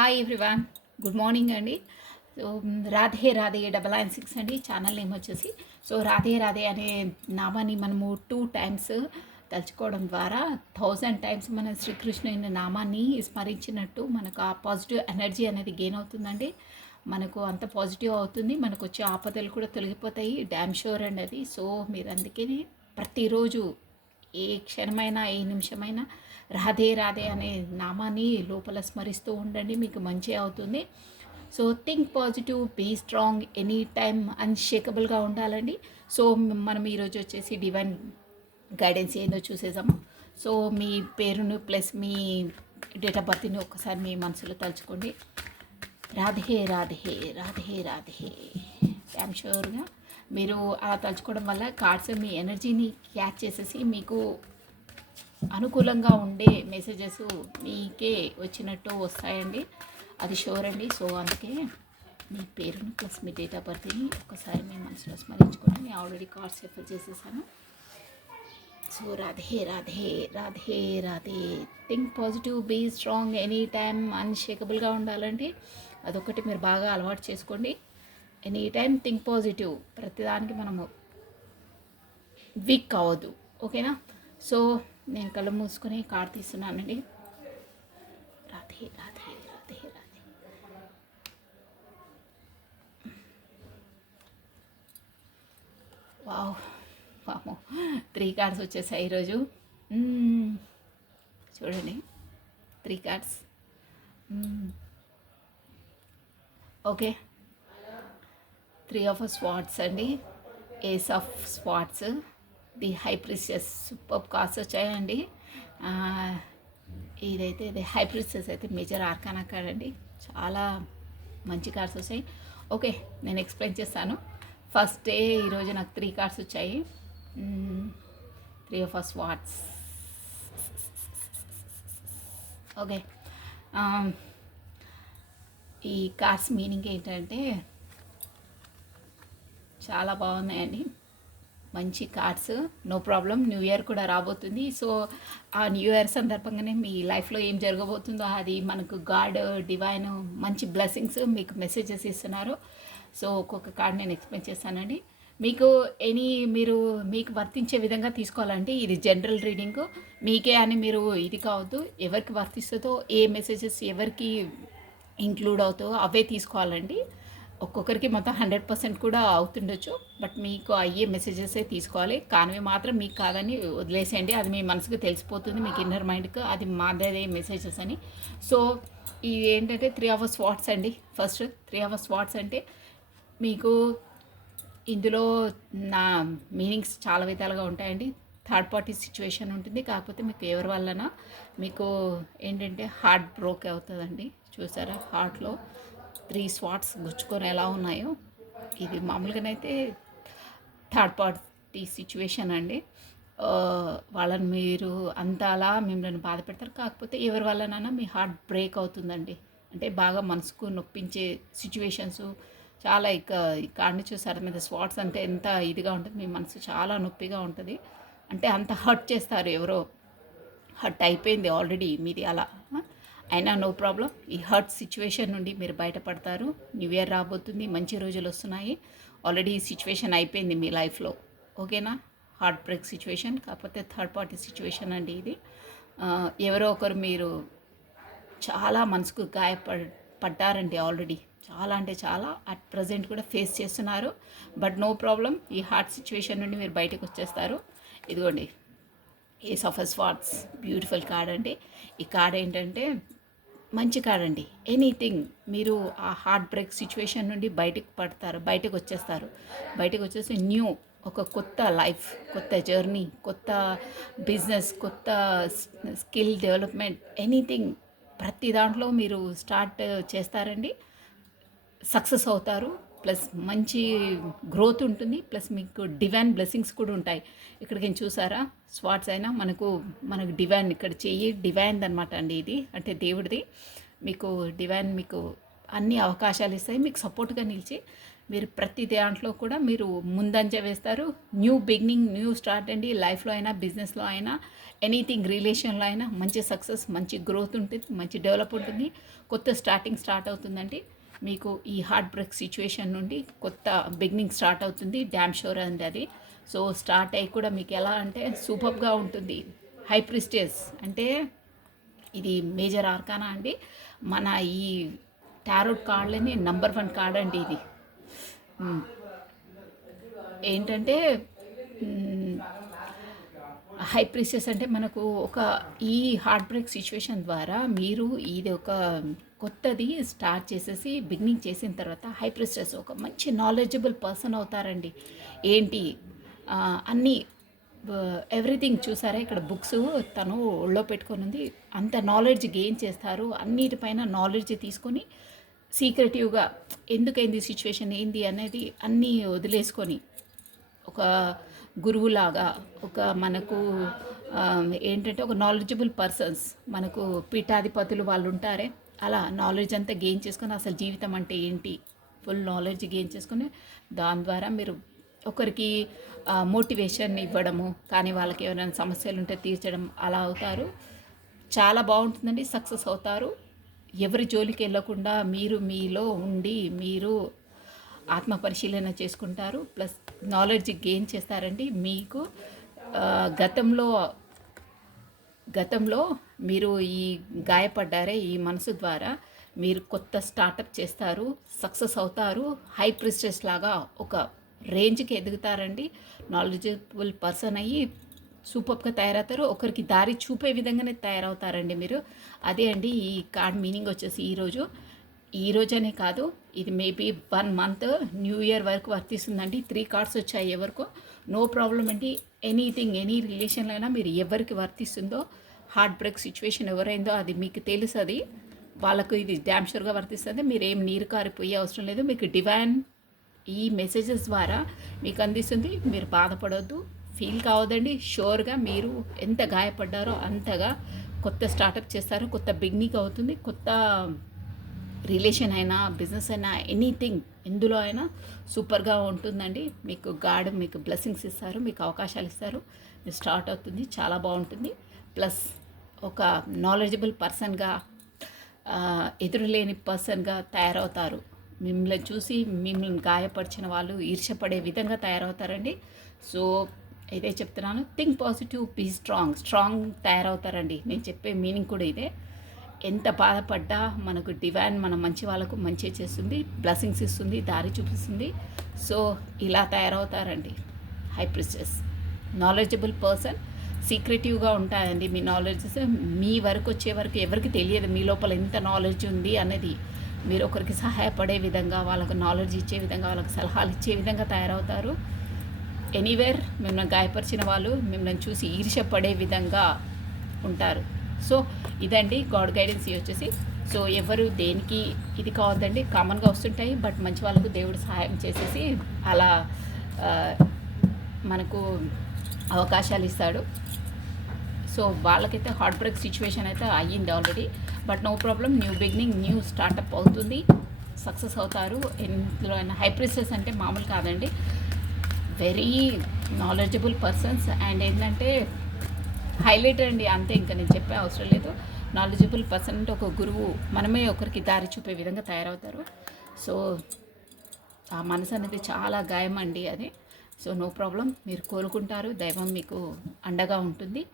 Hi everyone, good morning అండి. So Radhe Radhe 996 అండి channel name వచ్చేసి. సో రాధే రాధే అనే నామాన్ని మనము 2 టైమ్స్ తలుచుకోవడం ద్వారా 1000 టైమ్స్ మన శ్రీకృష్ణుని నామాన్ని స్మరించినట్టు మనకు ఆ పాజిటివ్ ఎనర్జీ అనేది గెయిన్ అవుతుందండి. మనకు అంత పాజిటివ్ అవుతుంది, మనకు వచ్చే ఆపదలు కూడా తొలగిపోతాయి, డ్యామ్ షూర్ అండి అది. సో మీరు అందుకే ప్రతిరోజు ఏ క్షణమైనా ఏ నిమిషమైనా రాధే రాధే అనే నామాన్ని లోపల స్మరిస్తూ ఉండండి, మీకు మంచి అవుతుంది. So think positive, be strong, any time అన్షేకబుల్గా ఉండాలండి. సో మనం ఈరోజు వచ్చేసి డివైన్ గైడెన్స్ ఏందో చూసేసాము. సో మీ పేరును ప్లస్ మీ డేట్ ఆఫ్ బర్త్ని ఒక్కసారి మీ మనసులో తలుచుకోండి. రాధే రాధే రాధే రాధే. ఐఎమ్ షూర్గా మీరు అలా తలుచుకోవడం వల్ల కార్డ్స్ మీ ఎనర్జీని క్యాచ్ చేసేసి మీకు అనుకూలంగా ఉండే మెసేజెస్ మీకే వచ్చినట్టు వస్తాయండి, అది షూర్ అండి. సో అందుకే మీ పేరును ప్లస్ మీ డేట్ ఆఫ్ బర్త్ని ఒకసారి మీ మనసులో స్మరించుకోండి. నేను ఆల్రెడీ కార్డ్స్ రెఫర్ చేసేసాను. So Radhe Radhe Radhe Radhe. Think positive, be strong, any time అన్షేకబుల్గా ఉండాలండి. అదొకటి మీరు బాగా అలవాటు చేసుకోండి. ఎనీ టైమ్ థింక్ పాజిటివ్, ప్రతిదానికి మనము వీక్ అవ్వద్దు, ఓకేనా? సో నేను కళ్ళు మూసుకొని కార్డ్ తీస్తున్నానండి. రాధే రాధే రాధే రాధే. వావ్, వామో 3 కార్డ్స్ వచ్చేసాయి ఈరోజు. చూడండి 3 కార్డ్స్. ఓకే, 3 ఆఫ్ స్వాట్స్ అండి, ace of swords, the high priestess. Super cards వచ్చాయండి. ఇదైతే ఇది హై ప్రిన్సెస్ అయితే మేజర్ ఆర్కానా కార్డ్ అండి, చాలా మంచి కార్డ్స్ వచ్చాయి. ఓకే, నేను ఎక్స్ప్లెయిన్ చేస్తాను. ఫస్ట్ డే ఈరోజు నాకు 3 కార్డ్స్ వచ్చాయి. 3 ఆఫ్ స్వాట్స్. ఓకే, ఈ కార్డ్స్ మీనింగ్ ఏంటంటే చాలా బాగున్నాయండి, మంచి cards. No problem, new year కూడా రాబోతుంది. సో ఆ న్యూ ఇయర్ సందర్భంగానే మీ లైఫ్లో ఏం జరగబోతుందో అది మనకు గాడ్ డివైన్ మంచి బ్లెస్సింగ్స్ మీకు మెసేజెస్ ఇస్తున్నారు. సో ఒక్కొక్క కార్డ్ నేను ఎక్స్ప్లెయిన్ చేస్తానండి. మీకు మీరు మీకు వర్తించే విధంగా తీసుకోవాలంటే ఇది జనరల్ రీడింగ్, మీకే అని మీరు ఇది కావద్దు. ఎవరికి వర్తిస్తుందో, ఏ మెసేజెస్ ఎవరికి ఇంక్లూడ్ అవుతాయో అవే తీసుకోవాలండి. ఒక్కొక్కరికి మొత్తం 100% కూడా అవుతుండొచ్చు, బట్ మీకు అయ్యే మెసేజెసే తీసుకోవాలి. కానివి మాత్రం మీకు కాదని వదిలేసేయండి, అది మీ మనసుకు తెలిసిపోతుంది, మీకు ఇన్నర్ మైండ్కి అది మాదే మెసేజెస్ అని. సో ఇది ఏంటంటే 3 ఆఫ్ స్వాట్స్ అండి. ఫస్ట్ 3 ఆఫ్ స్వాట్స్ అంటే మీకు ఇందులో నా మీనింగ్స్ చాలా విధాలుగా ఉంటాయండి. థర్డ్ పార్టీ సిచ్యువేషన్ ఉంటుంది, కాకపోతే మీకు ఎవరి వలన మీకు ఏంటంటే హార్ట్ బ్రోక్ అవుతుందండి. చూసారా హార్ట్లో 3 స్వాట్స్ గుచ్చుకొని ఎలా ఉన్నాయో. ఇది మామూలుగానైతే థర్డ్ పార్టీ సిచ్యువేషన్ అండి. వాళ్ళని మీరు అంత అలా మిమ్మల్ని బాధ పెడతారు, కాకపోతే ఎవరి వల్లనైనా మీ హార్ట్ బ్రేక్ అవుతుందండి. అంటే బాగా మనసుకు నొప్పించే సిచ్యువేషన్స్ చాలా. ఈ కార్డ్ని చూసారు మీద స్వాట్స్ అంటే ఎంత ఇదిగా ఉంటుంది, మీ మనసు చాలా నొప్పిగా ఉంటుంది. అంటే అంత హర్ట్ చేస్తారు, ఎవరో హర్ట్ అయిపోయింది ఆల్రెడీ మీది అలా. అయినా నో ప్రాబ్లం, ఈ హర్ట్ సిచ్యువేషన్ నుండి మీరు బయటపడతారు. న్యూ ఇయర్ రాబోతుంది, మంచి రోజులు వస్తున్నాయి. ఆల్రెడీ ఈ సిచ్యువేషన్ అయిపోయింది మీ లైఫ్లో, ఓకేనా? హార్ట్ బ్రేక్ సిచ్యువేషన్, కాకపోతే థర్డ్ పార్టీ సిచ్యువేషన్ అండి ఇది. ఎవరో ఒకరు మీరు చాలా మనసుకు పడ్డారండి ఆల్రెడీ, చాలా అంటే చాలా. అట్ ప్రజెంట్ కూడా ఫేస్ చేస్తున్నారు, బట్ నో ప్రాబ్లం, ఈ హార్ట్ సిచ్యువేషన్ నుండి మీరు బయటకు వచ్చేస్తారు. ఇదిగోండి ace of swords, beautiful card అండి. ఈ కార్డ్ ఏంటంటే మంచి కార్డ్ అండి. ఎనీథింగ్ మీరు ఆ హార్ట్ బ్రేక్ సిచ్యువేషన్ నుండి బయటకు వచ్చేస్తారు. బయటకు వచ్చేసి న్యూ ఒక కొత్త లైఫ్, కొత్త జర్నీ, కొత్త బిజినెస్, కొత్త స్కిల్ డెవలప్మెంట్, ఎనీథింగ్ ప్రతి దాంట్లో మీరు స్టార్ట్ చేస్తారండి. సక్సెస్ అవుతారు, ప్లస్ మంచి గ్రోత్ ఉంటుంది, ప్లస్ మీకు డివైన్ బ్లెస్సింగ్స్ కూడా ఉంటాయి. ఇక్కడికి చూసారా స్వాట్స్ అయినా మనకు డివైన్ ఇక్కడ చెయ్యి డివైన్ అనమాట అండి. ఇది అంటే దేవుడిది. మీకు డివైన్ మీకు అన్ని అవకాశాలు ఇస్తాయి, మీకు సపోర్ట్గా నిలిచి మీరు ప్రతి దాంట్లో కూడా మీరు ముందంజ వేస్తారు. న్యూ బిగినింగ్, న్యూ స్టార్ట్ అండి. లైఫ్లో అయినా, బిజినెస్లో అయినా, ఎనీథింగ్ రిలేషన్లో అయినా మంచి సక్సెస్, మంచి గ్రోత్ ఉంటుంది, మంచి డెవలప్ ఉంటుంది. కొత్త స్టార్ట్ అవుతుందండి. మీకు ఈ హార్ట్ బ్రేక్ సిచ్యువేషన్ నుండి కొత్త బిగినింగ్ స్టార్ట్ అవుతుంది. డ్యామ్ షూర్ అండి అది. సో స్టార్ట్ అయ్యి కూడా మీకు ఎలా అంటే సూపర్గా ఉంటుంది. హై ప్రిస్టేస్ అంటే ఇది మేజర్ ఆర్కానా అండి. మన ఈ టారోట్ కార్డులని నంబర్ 1 కార్డ్ అండి ఇది. ఏంటంటే హై ప్రీసెస్ అంటే మనకు ఒక ఈ హార్ట్ బ్రేక్ సిచ్యువేషన్ ద్వారా మీరు ఇది ఒక కొత్తది స్టార్ట్ చేసేసి బిగినింగ్ చేసిన తర్వాత హై ప్రీసెస్ ఒక మంచి నాలెడ్జబుల్ పర్సన్ అవుతారండి. ఏంటి అన్నీ ఎవ్రీథింగ్ చూసారా, ఇక్కడ బుక్స్ తను ఒళ్ళో పెట్టుకొని ఉంది. అంత నాలెడ్జ్ గెయిన్ చేస్తారు. అన్నిటిపైన నాలెడ్జ్ తీసుకొని సీక్రెటివ్గా ఎందుకైంది సిచ్యువేషన్ ఏంది అనేది అన్నీ వదిలేసుకొని ఒక గురువులాగా ఒక మనకు ఏంటంటే ఒక నాలెడ్జబుల్ పర్సన్స్ మనకు పీఠాధిపతులు వాళ్ళు ఉంటారే, అలా నాలెడ్జ్ అంతా గెయిన్ చేసుకొని అసలు జీవితం అంటే ఏంటి ఫుల్ నాలెడ్జ్ గెయిన్ చేసుకుని దాని ద్వారా మీరు ఒకరికి మోటివేషన్ ఇవ్వడము, కానీ వాళ్ళకి ఏమైనా సమస్యలు ఉంటే తీర్చడం అలా అవుతారు. చాలా బాగుంటుందండి. సక్సెస్ అవుతారు. ఎవరి జోలికి వెళ్ళకుండా మీరు మీలో ఉండి మీరు ఆత్మ పరిశీలన చేసుకుంటారు. ప్లస్ నాలెడ్జ్ గెయిన్ చేస్తారండి. మీకు గతంలో గతంలో మీరు ఈ గాయపడ్డారే ఈ మనసు ద్వారా మీరు కొత్త స్టార్టప్ చేస్తారు, సక్సెస్ అవుతారు. హై ప్రిస్టెస్ లాగా ఒక రేంజ్కి ఎదుగుతారండి. నాలెడ్జబుల్ పర్సన్ అయ్యి సూపర్గా తయారవుతారు. ఒకరికి దారి చూపే విధంగానే తయారవుతారండి మీరు. అదే అండి ఈ కార్డ్ మీనింగ్ వచ్చేసి ఈరోజు అనే కాదు, ఇది మేబీ 1 మంత్ న్యూ ఇయర్ వరకు వర్తిస్తుందండి. 3 కార్డ్స్ వచ్చాయి ఎవరికో, నో ప్రాబ్లం అండి. ఎనీథింగ్ ఎనీ రిలేషన్లో అయినా మీరు ఎవరికి వర్తిస్తుందో హార్ట్ బ్రేక్ సిచ్యువేషన్ ఎవరైందో అది మీకు తెలుసు, అది వాళ్ళకు ఇది డ్యామ్ షూర్గా వర్తిస్తుంది. మీరు ఏం నీరు కారిపోయే అవసరం లేదు. మీకు డివైన్ ఈ మెసేజెస్ ద్వారా మీకు అందిస్తుంది. మీరు బాధపడవద్దు, ఫీల్ కావద్దండి. షూర్గా మీరు ఎంత గాయపడ్డారో అంతగా కొత్త స్టార్టప్ చేస్తారు, కొత్త బిగినింగ్ అవుతుంది. కొత్త రిలేషన్ అయినా బిజినెస్ అయినా ఎనీథింగ్ ఎందులో అయినా సూపర్గా ఉంటుందండి. మీకు గాడ్ మీకు బ్లెస్సింగ్స్ ఇస్తారు, మీకు అవకాశాలు ఇస్తారు. మీరు స్టార్ట్ అవుతుంది, చాలా బాగుంటుంది. ప్లస్ ఒక నాలెడ్జబుల్ పర్సన్గా ఎదురులేని పర్సన్గా తయారవుతారు. మిమ్మల్ని చూసి మిమ్మల్ని గాయపరిచిన వాళ్ళు ఈర్ష్యపడే విధంగా తయారవుతారండి. సో ఇదే చెప్తున్నాను, థింక్ పాజిటివ్, బీ స్ట్రాంగ్ తయారవుతారండి. నేను చెప్పే మీనింగ్ కూడా ఇదే. ఎంత బాధపడ్డా మనకు డివైన్ మన మంచి వాళ్ళకు మంచి చేస్తుంది, బ్లెస్సింగ్స్ ఇస్తుంది, దారి చూపిస్తుంది. సో ఇలా తయారవుతారండి హై ప్రిస్టెస్. నాలెడ్జబుల్ పర్సన్, సీక్రెటివ్గా ఉంటాయండి మీ నాలెడ్జెస్. మీ వరకు వచ్చే వరకు ఎవరికి తెలియదు మీ లోపల ఎంత నాలెడ్జ్ ఉంది అనేది. మీరు ఒకరికి సహాయపడే విధంగా, వాళ్ళకు నాలెడ్జ్ ఇచ్చే విధంగా, వాళ్ళకి సలహాలు ఇచ్చే విధంగా తయారవుతారు. ఎనీవేర్ మిమ్మల్ని గాయపరిచిన వాళ్ళు మిమ్మల్ని చూసి ఈర్ష్యపడే విధంగా ఉంటారు. సో ఇదండి గాడ్ గైడెన్స్ వచ్చేసి. సో ఎవరు దేనికి ఇది కావద్దండి, కామన్గా వస్తుంటాయి. బట్ మంచి వాళ్ళకు దేవుడు సహాయం చేసేసి అలా మనకు అవకాశాలు ఇస్తాడు. సో వాళ్ళకైతే హార్ట్ బ్రేక్ సిచ్యువేషన్ అయితే అయ్యింది already. But no problem, new beginning, new startup అవుతుంది, సక్సెస్ అవుతారు. ఎందులో అయినా హై ప్రిస్టెస్ అంటే మామూలు కాదండి, వెరీ నాలెడ్జబుల్ పర్సన్స్. అండ్ ఏంటంటే హైలైట్ అండి, అంతే, ఇంకా నేను చెప్పే అవసరం లేదు. నాలెడ్జబుల్ పర్సన్ అంటే ఒక గురువు, మనమే ఒకరికి దారి చూపే విధంగా తయారవుతారు. సో ఆ మనసు అనేది చాలా గాయం అండి అది. సో నో ప్రాబ్లం, మీరు కోలుకుంటారు, దైవం మీకు అండగా ఉంటుంది.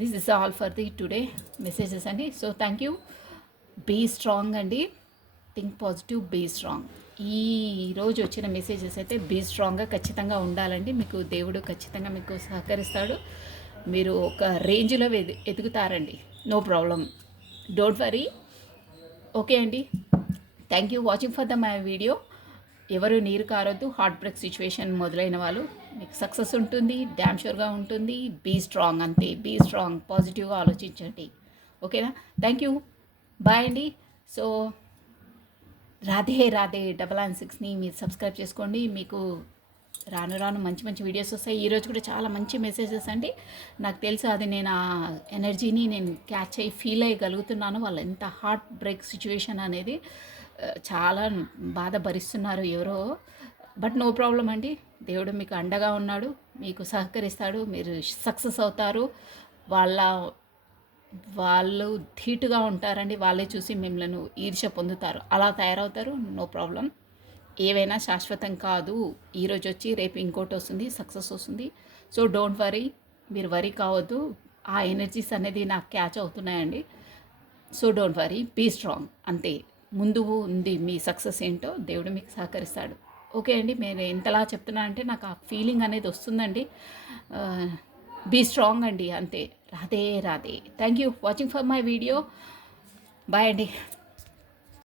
This is all for the today messages అండి. So thank you. Be strong అండి, థింక్ పాజిటివ్, బీ స్ట్రాంగ్. ఈ రోజు వచ్చిన మెసేజెస్ అయితే బీ స్ట్రాంగ్గా ఖచ్చితంగా ఉండాలండి. మీకు దేవుడు ఖచ్చితంగా మీకు సహకరిస్తాడు. మీరు ఒక రేంజ్లో ఎదుగుతారండి. No problem, don't worry. Okay అండి, thank you watching for my video. ఎవరు నీరు కారొద్దు. హార్ట్ బ్రేక్ సిచ్యువేషన్ మొదలైన వాళ్ళు మీకు సక్సెస్ ఉంటుంది, డ్యామ్ షూర్గా ఉంటుంది. బీ స్ట్రాంగ్, అంతే, బీ స్ట్రాంగ్, పాజిటివ్గా ఆలోచించండి. ఓకేనా? థ్యాంక్ యూ, బాయ్ అండి. సో రాధే 6ని మీరు సబ్స్క్రైబ్ చేసుకోండి. మీకు రాను మంచి మంచి వీడియోస్ వస్తాయి. ఈరోజు కూడా చాలా మంచి మెసేజెస్ అండి. నాకు తెలుసు, అది నేను ఆ ఎనర్జీని నేను క్యాచ్ అయ్యి ఫీల్ అయ్యగలుగుతున్నాను. వాళ్ళు ఎంత హార్ట్ బ్రేక్ సిచ్యువేషన్ అనేది చాలా బాధ భరిస్తున్నారు ఎవరో. బట్ నో ప్రాబ్లం అండి. దేవుడు మీకు అండగా ఉన్నాడు, మీకు సహకరిస్తాడు, మీరు సక్సెస్ అవుతారు. వాళ్ళ వాళ్ళు ధీటుగా ఉంటారండి. వాళ్ళే చూసి మిమ్మల్ని ఈర్ష్య పొందుతారు. అలా తయారవుతారు. No problem. ఏవైనా శాశ్వతం కాదు. ఈరోజు వచ్చి రేపు ఇంకోటి వస్తుంది, సక్సెస్ వస్తుంది. So don't worry. మీరు వరీ కావద్దు. ఆ ఎనర్జీస్ అనేది నాకు క్యాచ్ అవుతున్నాయండి. So don't worry, be strong అంతే. ముందు ఉంది మీ సక్సెస్ ఏంటో దేవుడు మీకు సహకరిస్తాడు. ఓకే అండి, మీరు ఎంతలా చెప్తున్నా అంటే నాకు ఆ ఫీలింగ్ అనేది వస్తుందండి. బీ స్ట్రాంగ్ అండి, అంతే. Radhe Radhe. Thank you watching for my video. Bye అండి.